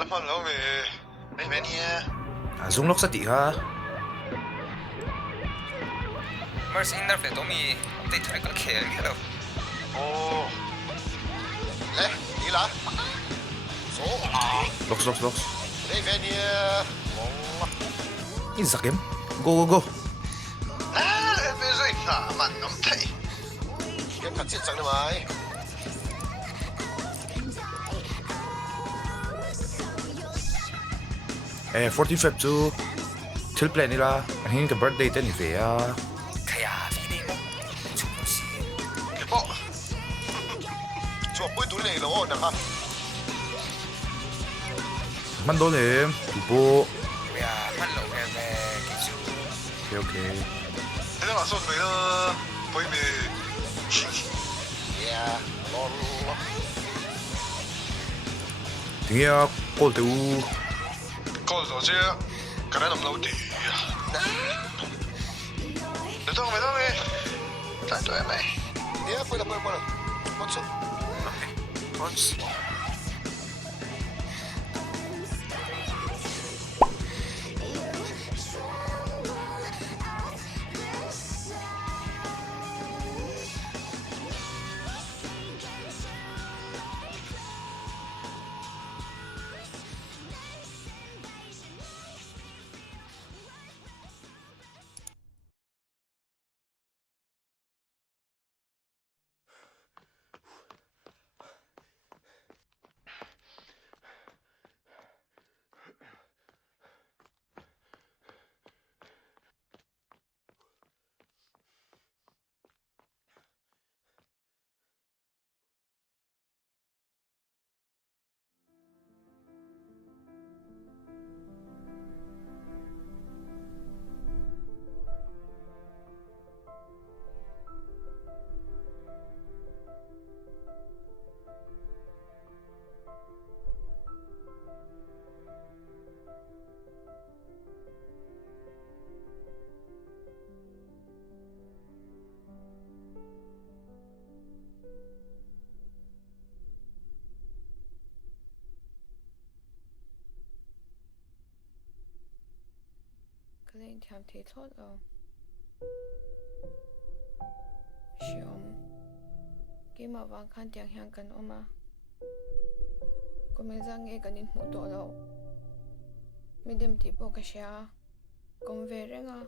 Alaman lo me. Nei menia. Zung lok sa ti ha. Mars inner flat mi update thre kal khel mi lo. Oh. Le, đi lá. Số. Loks. Nei menia. In sakim. Go. Ah, về rồi na man nằm thấy. Cái cắt chết chẳng được mày. Eh 14 Feb chu thil plan ni la hin ka birthday te ni ve a. Kaya feeling mo. Chulo si. Cái bộ. Chúa bui túi này nó nè ha. Man do le tu po. Ya man lo ve ki chu. Okay. Thế là số mấy đó. Bui me. Yeah, lol. Tingia kol te u. Câu rồi chứ. Cái này nằm lâu đi. Được không mày đó mày. Tại tụi em mày. Yeah, bui là. What's up? What's cái này tham thế thoát rồi. Xiom. Cái mà vàng khăn tiếng hàng cần ôm à. Có mấy ra nghe cần in một tổ đâu. Mình đem tí bộ cái xe. Còn về rẽ ngà.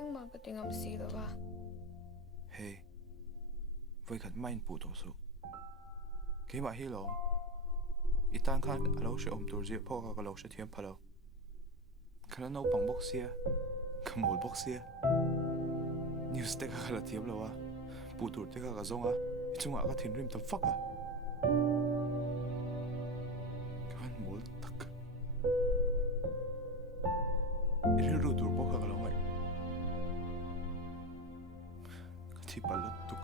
Nhưng mà cái tiếng âm xì rồi ba. Hey, với khẩn main phụ tổ sự. Cái mà hi lo. Itan khan alo sẽ ôm tổ diệp po ka lo sẽ thiêm phalo. Khăn nấu bằng bốc xia, cầm một bốc xia. News teka khala thiêm lo à. Phụ tổ teka ka zong à. Chung à ka thiêm rim tầm fuck à. Kawan mul tak. Iriru tur po ka lo ngai. Thì bà lật tục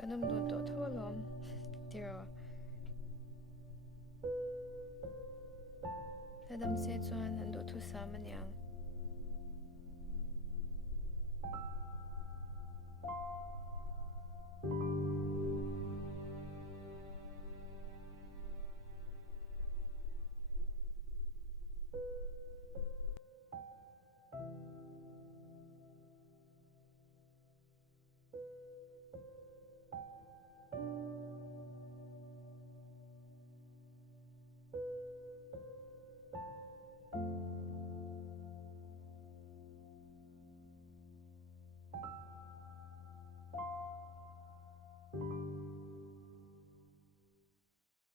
Cái nằm đồ tổ thoát lắm. Điều. Thế đâm xe cho anh đồ thu xa mà nhàng.